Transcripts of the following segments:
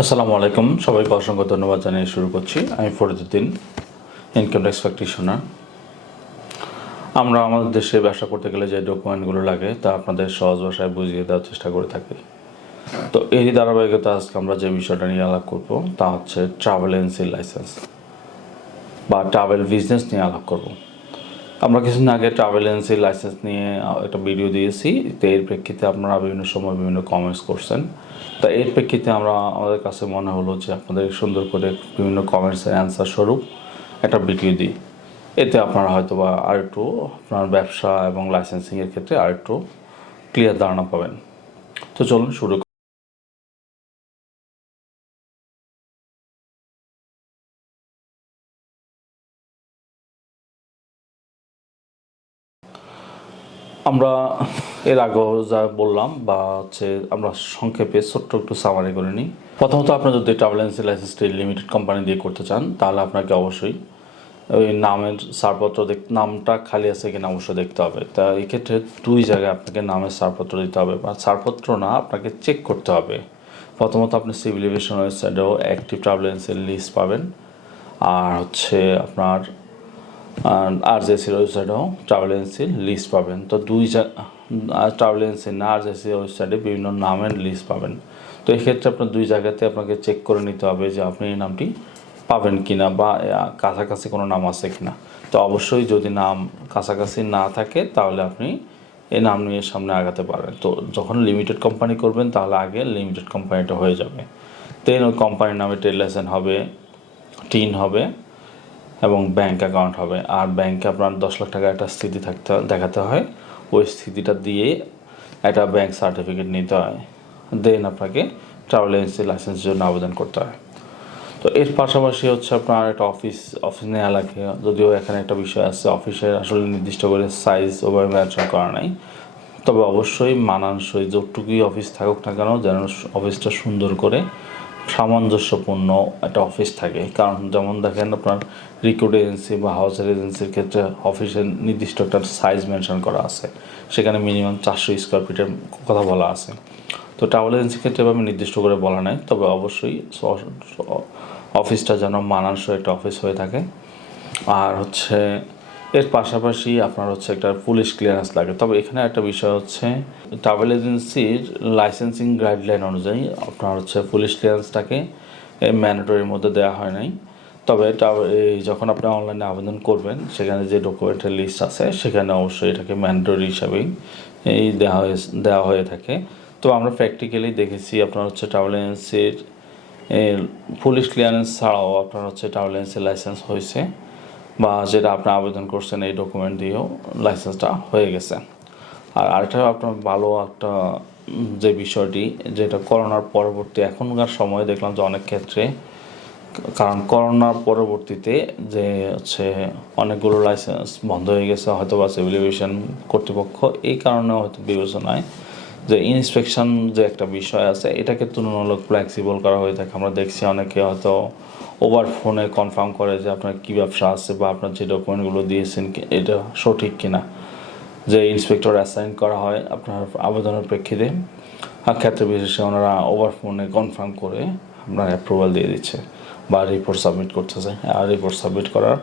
আসসালামু আলাইকুম, সবাইকে অসংখ্য ধন্যবাদ জানিয়ে শুরু করছি। আমি ফরিদুদ্দিন, ইনকাম ট্যাক্স প্র্যাকটিশনার। আমরা আমাদের দেশে ব্যবসা করতে গেলে যে ডকুমেন্টগুলো লাগে তা আপনাদের সহজ ভাষায় বুঝিয়ে দেওয়ার চেষ্টা করে থাকি। তো এরই ধারাবাহিকতা আজকে আমরা যে বিষয়টা নিয়ে আলাপ করব তা হচ্ছে ট্রাভেল এজেন্সির লাইসেন্স বা ট্রাভেল বিজনেস নিয়ে আলাপ করব। আমরা কিছুদিন আগে ট্রাভেল এজেন্সির লাইসেন্স নিয়ে একটা ভিডিও দিয়েছি। তো এর প্রেক্ষিতে আপনারা বিভিন্ন সময় বিভিন্ন কমেন্টস করছেন। তা এর প্রেক্ষিতে আমাদের কাছে মনে হলো যে আপনাদের সুন্দর করে বিভিন্ন কমেন্টসের অ্যান্সার স্বরূপ একটা ভিডিও দিই। এতে আপনারা হয়তো বা আরেকটু আপনার ব্যবসা এবং লাইসেন্সিংয়ের ক্ষেত্রে আরেকটু ক্লিয়ার ধারণা পাবেন। তো চলুন শুরু। আমরা এর আগেও যা বললাম বা হচ্ছে আমরা সংক্ষেপে ছোট্ট একটু সামারি করে নিই। প্রথমত আপনার যদি ট্রাভেল এজেন্সি লাইসেন্সটি লিমিটেড কোম্পানি দিয়ে করতে চান তাহলে আপনাকে অবশ্যই ওই নামের ছাড়পত্র নামটা খালি আছে কিনা অবশ্যই দেখতে হবে। তা এই ক্ষেত্রে দুই জায়গায় আপনাকে নামের ছাড়পত্র দিতে হবে, বা ছাড়পত্র না, আপনাকে চেক করতে হবে। প্রথমত আপনি সিভিল এভিয়েশন ওয়েবসাইটেও অ্যাক্টিভ ট্রাভেল এজেন্সির লিস্ট পাবেন, আর হচ্ছে আপনার আরজেসির ওয়েবসাইটেও ট্রাভেল এজেন্সির লিস্ট পাবেন। তো ট্রাভেল এজেন্সি না আরজেসি ওয়েবসাইটে বিভিন্ন নামের লিস্ট পাবেন। তো এক্ষেত্রে আপনার দুই জায়গাতে আপনাকে চেক করে নিতে হবে যে আপনি এই নামটি পাবেন কিনা বা কাছাকাছি কোনো নাম আছে কিনা। তো অবশ্যই যদি নাম কাছাকাছি না থাকে তাহলে আপনি এই নাম নিয়ে সামনে আগাতে পারেন। তো যখন লিমিটেড কোম্পানি করবেন তাহলে আগে লিমিটেড কোম্পানিটা হয়ে যাবে, দেন ওই কোম্পানির নামে ট্রেড লাইসেন্স হবে, টিন হবে এবং ব্যাংক অ্যাকাউন্ট হবে। আর ব্যাংকে আপনার 10 লাখ টাকা একটা স্থিতি দেখাতে হয়, ওই স্থিতিটা দিয়ে একটা ব্যাংক সার্টিফিকেট নিতে হয়, দেন আপনাকে ট্রাভেল এজেন্সি লাইসেন্সের জন্য আবেদন করতে হয়। তো এর পাশাপাশি হচ্ছে আপনার একটা অফিস নেওয়া লাগে, যদিও এখানে একটা বিষয় আছে, অফিসের আসলে নির্দিষ্ট করে সাইজ ওভাবে মেনশন করা নাই। তবে অবশ্যই মানানসই যতটুকুই অফিস থাকুক না কেন যেন অফিসটা সুন্দর করে সামঞ্জস্যপূর্ণ একটা অফিস থাকে। কারণ যেমন দেখেন আপনার রিক্রুট এজেন্সি বা হাউসের এজেন্সির ক্ষেত্রে অফিসের নির্দিষ্ট একটা সাইজ মেনশন করা আছে, সেখানে মিনিমাম 400 স্কোয়ার ফিটের কথা বলা আছে। তো ট্রাভেল এজেন্সির ক্ষেত্রে আমি নির্দিষ্ট করে বলা নাই, তবে অবশ্যই অফিসটা যেন মানানসই একটা অফিস হয়ে থাকে। আর হচ্ছে এর পাশাপাশি আপনার হচ্ছে একটা পুলিশ ক্লিয়ারেন্স লাগে। তবে এখানে একটা বিষয় হচ্ছে ট্রাভেল এজেন্সির লাইসেন্সিং গাইডলাইন অনুযায়ী আপনার হচ্ছে পুলিশ ক্লিয়ারেন্সটাকে ম্যান্ডেটরির মধ্যে দেওয়া হয় নাই। তবে যখন আপনি অনলাইনে আবেদন করবেন সেখানে যে ডকুমেন্টের লিস্ট আছে সেখানে অবশ্যই এটাকে ম্যান্ডেটরি হিসাবেই দেওয়া হয়ে থাকে। তো আমরা প্র্যাকটিক্যালি দেখেছি আপনার হচ্ছে ট্রাভেল এজেন্সির পুলিশ ক্লিয়ারেন্স ছাড়াও আপনার হচ্ছে ট্রাভেল এজেন্সির লাইসেন্স হয়েছে, বা যেটা আপনি আবেদন করছেন এই ডকুমেন্ট দিয়েও লাইসেন্সটা হয়ে গেছে। আর আরেকটা আপনার ভালো একটা যে বিষয়টি, যেটা করোনার পরবর্তী এখনকার সময় দেখলাম যে অনেক ক্ষেত্রে, কারণ করোনার পরবর্তীতে যে হচ্ছে অনেকগুলো লাইসেন্স বন্ধ হয়ে গেছে, হয়তো বা সিভিল এভিয়েশন কর্তৃপক্ষ এই কারণে হয়তো বিবেচনায় যে ইন্সপেকশন যে একটা বিষয় আছে এটাকে তুলনামূলক ফ্লেক্সিবল করা হয়ে থাকে। আমরা দেখছি অনেকে হয়তো ওভার ফোনে কনফার্ম করে যে আপনার কী ব্যবসা আছে বা আপনার যে ডকুমেন্টগুলো দিয়েছেন এটা সঠিক কিনা, যে ইন্সপেক্টর অ্যাসাইন করা হয় আপনার আবেদনের প্রেক্ষিতে, আর ক্ষেত্রে বিশেষে ওনারা ওভার ফোনে কনফার্ম করে আপনার অ্যাপ্রুভাল দিয়ে দিচ্ছে বা রিপোর্ট সাবমিট করতেছে। আর রিপোর্ট সাবমিট করার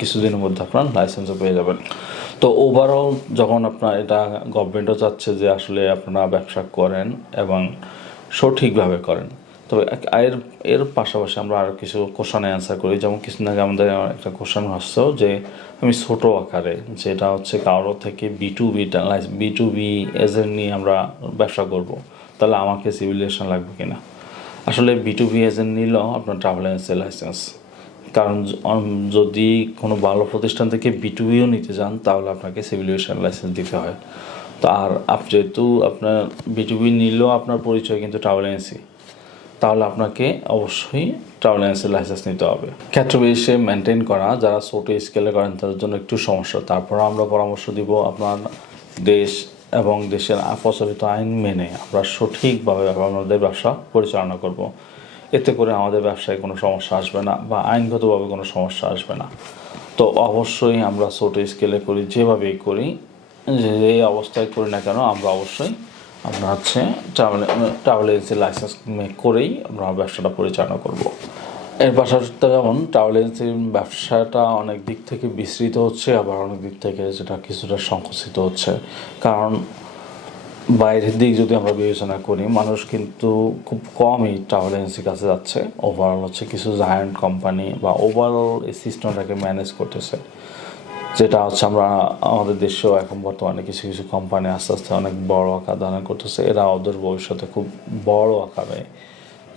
কিছুদিনের মধ্যে আপনার লাইসেন্সও পেয়ে যাবেন। তো ওভারঅল যখন আপনার এটা গভর্নমেন্টও চাচ্ছে যে আসলে আপনারা ব্যবসা করেন এবং সঠিকভাবে করেন। তবে এর পাশাপাশি আমরা আরও কিছু কোশ্চেনে অ্যান্সার করি। যেমন কিছুদিন আগে আমাদের একটা কোশ্চেন আসছে যে আমি ছোটো আকারে, যেটা হচ্ছে কারো থেকে বি টু বি এজেন্ট নিয়ে আমরা ব্যবসা করব, তাহলে আমাকে সিভিলিয়েশন লাগবে কিনা। আসলে বি2বি এজেন্ট নিলেও আপনার ট্রাভেল এজেন্সি লাইসেন্স, কারণ যদি কোনো ভালো প্রতিষ্ঠান থেকে বি2বিও নিতে যান তাহলে আপনাকে সিভিলিয়েশন লাইসেন্স দিতে হয়। তো আর যেহেতু আপনার বি2বি নিলেও আপনার পরিচয় কিন্তু ট্রাভেল এজেন্সি, তাহলে আপনাকে অবশ্যই ট্রাভেল এজেন্সির লাইসেন্স নিতে হবে। ক্ষেত্র বিশেষে মেনটেন করা যারা ছোটো স্কেলে করেন তাদের জন্য একটু সমস্যা। তারপর আমরা পরামর্শ দিব আপনার দেশ এবং দেশের প্রচলিত আইন মেনে আমরা সঠিকভাবে আমাদের ব্যবসা পরিচালনা করব। এতে করে আমাদের ব্যবসায় কোনো সমস্যা আসবে না বা আইনগতভাবে কোনো সমস্যা আসবে না। তো অবশ্যই আমরা ছোটো স্কেলে করি, যেভাবেই করি, যে অবস্থায় করি না কেন আমরা অবশ্যই আমরা হচ্ছে ট্রাভেল এজেন্সি লাইসেন্স করেই আমরা ব্যবসাটা পরিচালনা করব। এর পাশাপাশি যেমন ট্রাভেল এজেন্সির ব্যবসাটা অনেক দিক থেকে বিস্তৃত হচ্ছে, আবার অনেক দিক থেকে যেটা কিছুটা সংকুচিত হচ্ছে। কারণ বাইরের দিক যদি আমরা বিবেচনা করি, মানুষ কিন্তু খুব কমই ট্রাভেল এজেন্সির কাছে যাচ্ছে। ওভারঅল হচ্ছে কিছু জায়ান্ট কোম্পানি বা ওভারঅল এই সিস্টেমটাকে ম্যানেজ করতেছে, যেটা হচ্ছে আমরা আমাদের দেশেও এখন বর্তমানে কিছু কিছু কোম্পানি আস্তে আস্তে অনেক বড় আকার ধারণ করতেছে। এরা ওদের ভবিষ্যতে খুব বড় আকারে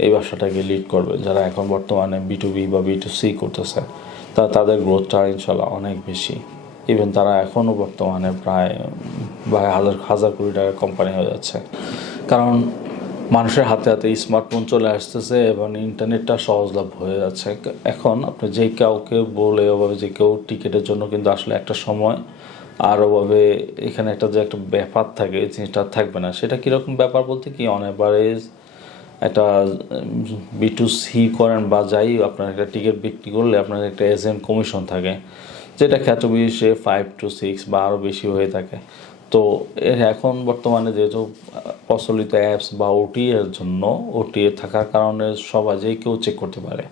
এই ব্যবসাটাকে লিড করবে। যারা এখন বর্তমানে B2B বা B2C করতেছে, তাদের গ্রোথটা ইনশাল্লাহ অনেক বেশি। ইভেন তারা এখনও বর্তমানে প্রায় হাজার হাজার কোটি টাকার কোম্পানি হয়ে যাচ্ছে। কারণ মানুষের হাতে হাতে স্মার্টফোন চলে আসতেছে এবং ইন্টারনেটটা সহজলভ্য হয়ে যাচ্ছে। এখন আপনি যে কাউকে বলে ওভাবে যে কেউ টিকিটের জন্য কিন্তু আসলে একটা সময় আর ওভাবে এখানে একটা যে একটা ব্যাপার থাকে, এই জিনিসটা থাকবে না। সেটা কীরকম ব্যাপার বলতে কি, অন অ্যাভারেজ একটা B2C করেন বা যাই, আপনার একটা টিকিট বিক্রি করলে আপনার একটা এজেন্ট কমিশন থাকে, যেটা ক্ষেত্র বিশেষে 5 to 6 বা আরও বেশি হয়ে থাকে। তো এখন বর্তমানে যেহেতু প্রচলিত অ্যাপস বা OTA-এর জন্য, OTA থাকার কারণে সবাই যে কেউ চেক করতে পারে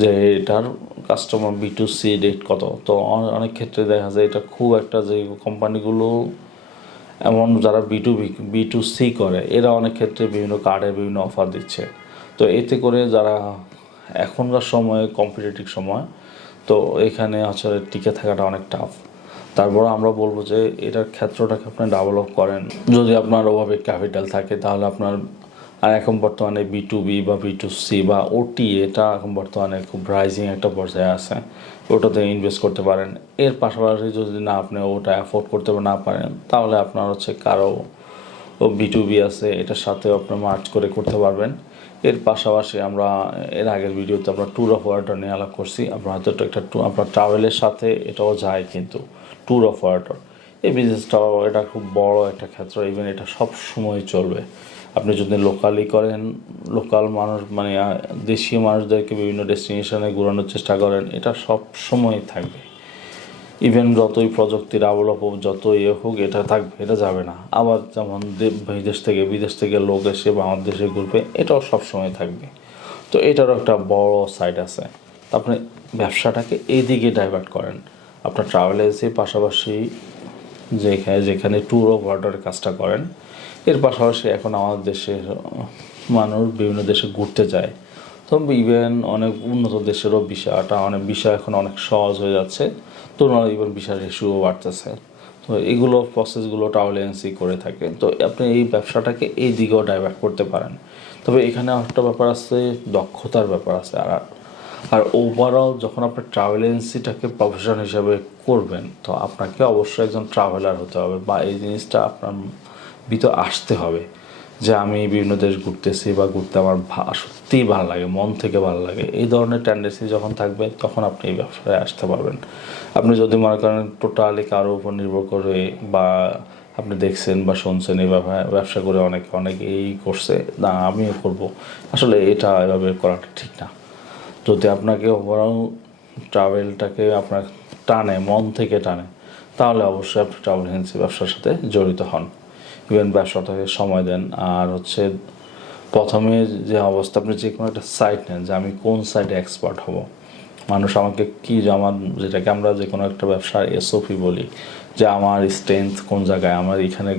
যে এটার কাস্টমার B2C রেট কত। তো অনেক ক্ষেত্রে দেখা যায় এটা খুব একটা, যে কোম্পানিগুলো এমন যারা B2C করে, এরা অনেক ক্ষেত্রে বিভিন্ন কার্ডের বিভিন্ন অফার দিচ্ছে। তো এতে করে যারা এখনকার সময়ে কম্পিটিটিভ সময়, তো এখানে আসলে টিকে থাকাটা অনেক টাফ। তারপর আমরা বলবো যে এটার ক্ষেত্রটাকে আপনি ডেভেলপ করেন। যদি আপনার ওভাবে ক্যাপিটাল থাকে, তাহলে আপনার আর এখন বর্তমানে B2B বা B2C বা OTA, এটা এখন বর্তমানে খুব রাইজিং একটা পর্যায়ে আছে, ওটাতে ইনভেস্ট করতে পারেন। এর পাশাপাশি যদি না আপনি ওটা অ্যাফোর্ড করতে না পারেন, তাহলে আপনার হচ্ছে কারো B2B আছে, এটার সাথেও আপনি মার্চ করে করতে পারবেন। এর পাশাপাশি আমরা এর আগের ভিডিওতে আমরা ট্যুর অপারেটর নিয়ে আলাপ করছি। আমরা হয়তো একটা আপনার ট্রাভেলের সাথে এটাও যায়, কিন্তু ট্যুর অপারেটর এই বিজনেসটাও এটা খুব বড় একটা ক্ষেত্র। ইভেন এটা সব সময় চলবে। আপনি যদি লোকালি করেন, লোকাল মানুষ মানে দেশীয় মানুষদেরকে বিভিন্ন ডেস্টিনেশনে ঘোরানোর চেষ্টা করেন, এটা সব সময় থাকবে। ইভেন যতই প্রযুক্তির ডেভেলপ হোক, যত হোক, এটা থাকবে, এটা যাবে না। আবার যেমন বিদেশ থেকে লোক এসে বাংলাদেশে ঘুরবে, এটাও সবসময় থাকবে। তো এটারও একটা বড় সাইড আছে। তো আপনি ব্যবসাটাকে এই দিকে ডাইভার্ট করেন। আপনার ট্রাভেল এজেন্সির পাশাপাশি যেখানে ট্যুর অপারেটরের কাজটা করেন, এর পাশাপাশি এখন আমাদের দেশের মানুষ বিভিন্ন দেশে ঘুরতে যায়। তো ইভেন অনেক উন্নত দেশেরও বিষয় এখন অনেক সহজ হয়ে যাচ্ছে। তো ইভেন ভিসার রেশিও বাড়তেছে। তো এগুলো প্রসেসগুলো ট্রাভেল এজেন্সি করে থাকে। তো আপনি এই ব্যবসাটাকে এই দিকেও ডাইভার্ট করতে পারেন। তবে এখানে একটা ব্যাপার আছে, দক্ষতার ব্যাপার আছে। আর ওভারঅল যখন আপনি ট্রাভেল এজেন্সিটাকে প্রফেশন হিসাবে করবেন, তো আপনাকে অবশ্যই একজন ট্রাভেলার হতে হবে, বা এই জিনিসটা আপনার ভিতর আসতে হবে যে আমি বিভিন্ন দেশ ঘুরতেছি বা ঘুরতে আমার সত্যিই ভালো লাগে, মন থেকে ভালো লাগে। এই ধরনের টেন্ডেন্সি যখন থাকবে, তখন আপনি এই ব্যবসায় আসতে পারবেন। আপনি যদি মনে করেন টোটালি কারোর উপর নির্ভর করে, বা আপনি দেখছেন বা শুনছেন এই ব্যবসা করে অনেক এই করছে, না আমিও করব, আসলে এটা এভাবে করাটা ঠিক না। যদি আপনাকে ওভারঅল ট্রাভেলটাকে আপনার টানে, মন থেকে টানে, তাহলে অবশ্যই আপনি ট্রাভেল এজেন্সি ব্যবসার সাথে জড়িত হন। ইভেন ব্যবসাটাকে সময় দেন। আর হচ্ছে প্রথমে যে অবস্থা, আপনি যে কোনো একটা সাইট নেন যে আমি কোন সাইডে এক্সপার্ট হব। মানুষ আমাকে কি, আমার যেটাকে আমরা যে কোনো একটা ব্যবসার SOP বলি, যে আমার স্ট্রেংথ কোন জায়গায়, আমার এখানে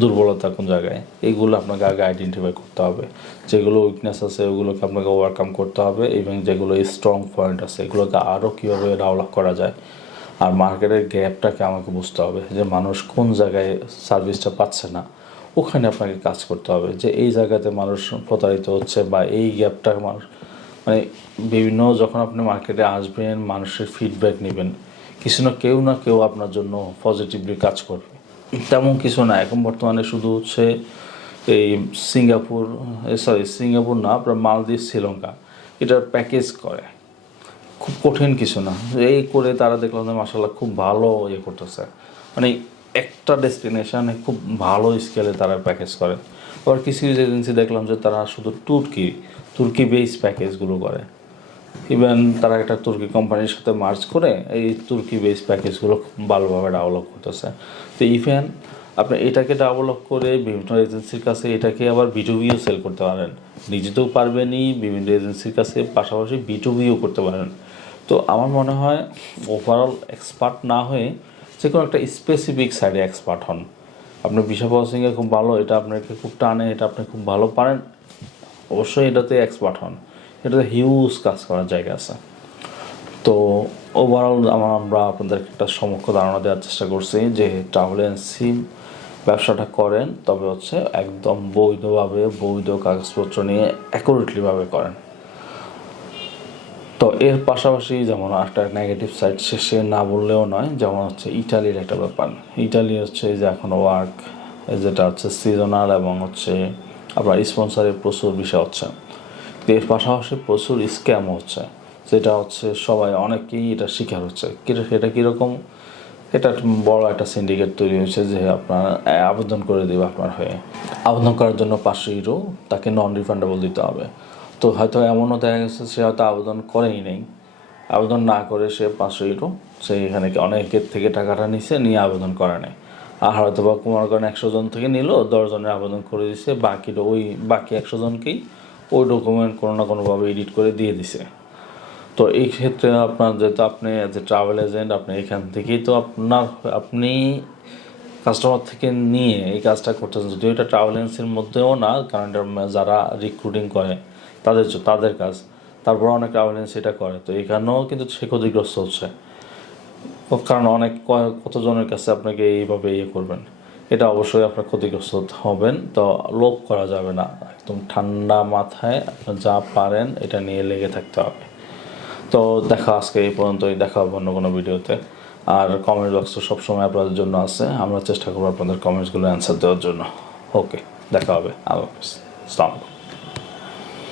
দুর্বলতা কোন জায়গায়, এইগুলো আপনাকে আগে আইডেন্টিফাই করতে হবে। যেগুলো উইকনেস আছে ওগুলোকে আপনাকে ওভারকাম করতে হবে, এবং যেগুলো স্ট্রং পয়েন্ট আছে এগুলোকে আরও কীভাবে ডেভেলপ করা যায়। আর মার্কেটের গ্যাপটাকে আমাকে বুঝতে হবে, যে মানুষ কোন জায়গায় সার্ভিসটা পাচ্ছে না, ওখানে আপনাকে কাজ করতে হবে। যে এই জায়গাতে মানুষ প্রতারিত হচ্ছে, বা এই গ্যাপটা মানুষ মানে বিভিন্ন, যখন আপনি মার্কেটে আসবেন, মানুষের ফিডব্যাক নেবেন, কেউ না কেউ আপনার জন্য পজিটিভলি কাজ করবে। তেমন কিছু না, এখন বর্তমানে শুধু হচ্ছে এই সিঙ্গাপুর না, আপনার মালদ্বীপ, শ্রীলঙ্কা, এটার প্যাকেজ করে, খুব কঠিন কিছু না। এই করে তারা দেখলাম যে মাসাল্লাহ খুব ভালো করতেছে, মানে একটা ডেস্টিনেশনে খুব ভালো স্কেলে তারা প্যাকেজ করে। আবার কিছু কিছু এজেন্সি দেখলাম যে তারা শুধু তুর্কি বেস প্যাকেজগুলো করে। ইভেন তারা একটা তুর্কি কোম্পানির সাথে মার্চ করে এই তুর্কি বেস প্যাকেজগুলো খুব ভালোভাবে ডেভেলপ করতেছে। তো ইভেন আপনি এটাকে ডেভেলপ করে বিভিন্ন এজেন্সির কাছে এটাকে আবার বিটুবিও সেল করতে পারেন, নিজে তো পারবেনই, বিভিন্ন এজেন্সির কাছে পাশাপাশি বিটুবিও করতে পারেন। তো আমার মনে হয় ওভারঅল এক্সপার্ট না হয়ে যে কোনো একটা স্পেসিফিক সাইডে এক্সপার্ট হন। আপনি ভিসা প্রসেসিংয়ে খুব ভালো, এটা আপনাকে খুব টানে, এটা আপনি খুব ভালো পারেন, অবশ্যই এটাতে এক্সপার্ট হন, এটাতে হিউজ কাজ করার জায়গা আছে। তো ওভারঅল আমরা আপনাদেরকে একটা সমগ্র ধারণা দেওয়ার চেষ্টা করছি যে ট্রাভেল এজেন্সি ব্যবসাটা করেন, তবে হচ্ছে একদম বৈধভাবে, বৈধ কাগজপত্র নিয়ে অ্যাকুরেটলিভাবে করেন। তো এর পাশাপাশি যেমন একটা নেগেটিভ সাইড শেষে না বললেও নয়, যেমন হচ্ছে ইটালির একটা ব্যাপার। ইটালি হচ্ছে যে এখন ওয়ার্ক যেটা হচ্ছে সিজনাল এবং হচ্ছে আপনার স্পন্সারের প্রচুর বিষয় হচ্ছে। এর পাশাপাশি প্রচুর স্ক্যাম হচ্ছে, যেটা হচ্ছে সবাই অনেকেই এটা শিকার হচ্ছে। এটা কীরকম, এটা বড় একটা সিন্ডিকেট তৈরি হয়েছে যে আপনার আবেদন করে দেবে আপনার হয়ে, আবেদন করার জন্য 500 ইউরো তাকে নন রিফান্ডেবল দিতে হবে। তো হয়তো এমনও দেখা গেছে সে হয়তো আবেদন করেই নেই, আবেদন না করে সে 500 ইউরো সে এখানে অনেকের থেকে টাকাটা নিছে, নিয়ে আবেদন করে নেয়। আর হয়তো বা মনে করেন 100 জন থেকে নিল, 10 জনের আবেদন করে দিছে, বাকি 100 জনকেই ওই ডকুমেন্ট কোনো না কোনোভাবে এডিট করে দিয়ে দিছে। তো এই ক্ষেত্রে আপনার যেহেতু আপনি অ্যাজ এ ট্রাভেল এজেন্ট, আপনি এখান থেকেই তো আপনি কাস্টমার থেকে নিয়ে এই কাজটা করতেছেন, যদিও এটা ট্রাভেল এজেন্সির মধ্যেও না, কারণ এটা যারা রিক্রুটিং করে তাদের কাজ, তারপর অনেক ট্রাভেল এজেন্সি এটা করে। তো এখানেও কিন্তু সে ক্ষতিগ্রস্ত হচ্ছে, কারণ কতজনের কাছে আপনাকে এইভাবে করবেন, এটা অবশ্যই আপনার ক্ষতিগ্রস্ত হবেন। তো লোভ করা যাবে না, একদম ঠান্ডা মাথায় আপনার যা পারেন এটা নিয়ে লেগে থাকতে হবে। তো আজকে এই পর্যন্তই, দেখা হবে অন্য কোনো ভিডিওতে। আর কমেন্ট বক্স তো সবসময় আপনাদের জন্য আছে, আমরা চেষ্টা করবো আপনাদের কমেন্টসগুলো অ্যান্সার দেওয়ার জন্য। ওকে, দেখা হবে। আল্লাহ হাফিজ, আসসালামু আলাইকুম।